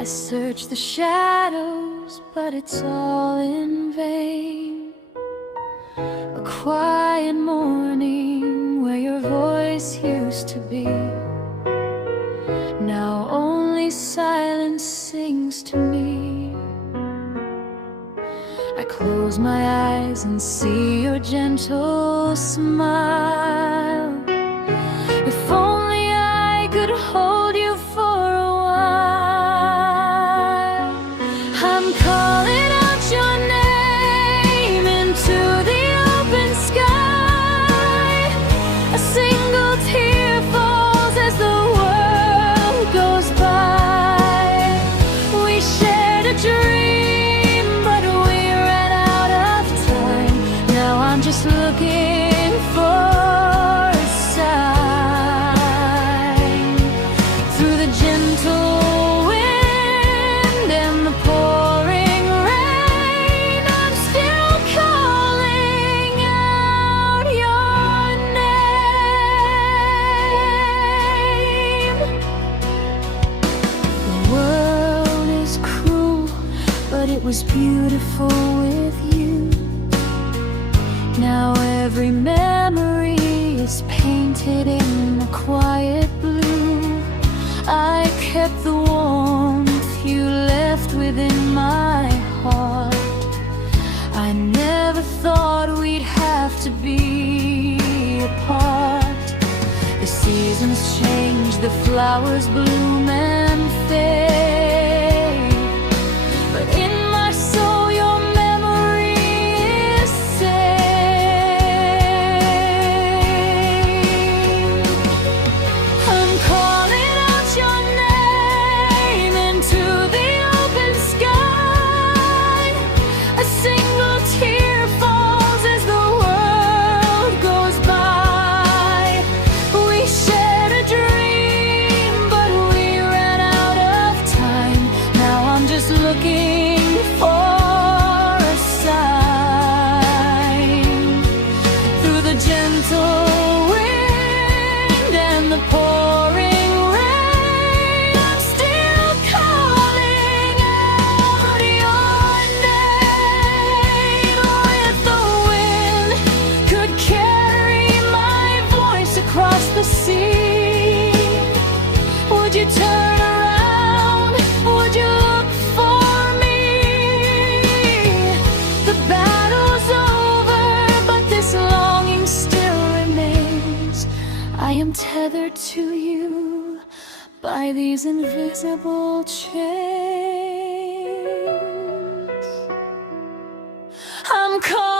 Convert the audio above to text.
I search the shadows, but it's all in vain. A quiet morning where your voice used to be, now only silence sings to me. I close my eyes and see your gentle smile. If only I could hold you for a while. I'm calling out your name into the open sky. A single tear falls as the world goes by. We shared a dream, but we ran out of time. Now I'm just looking for a sign. Through the gentle wind and the pouring rain, I'm still calling out your name. The world is cruel, but it was beautiful with you. Now every memory is painted in a quiet blue. I kept the warmth you left within my heart. I never thought we'd have to be apart. The seasons change, the flowers bloom and fade, but in my soul your memory is safe. I'm calling out your name into the open sky. A single tear falls as the world goes by. We shared a dream, but we ran out of time. Now I'm just looking for a sign. Through the gentle wind and the pouring rain, I'm still calling out your name. If the wind could carry my voice across the sea, would you turn around? Would you look for me? The battle's over, but this longing still remains. I am tethered to you by these invisible chains. I'm calling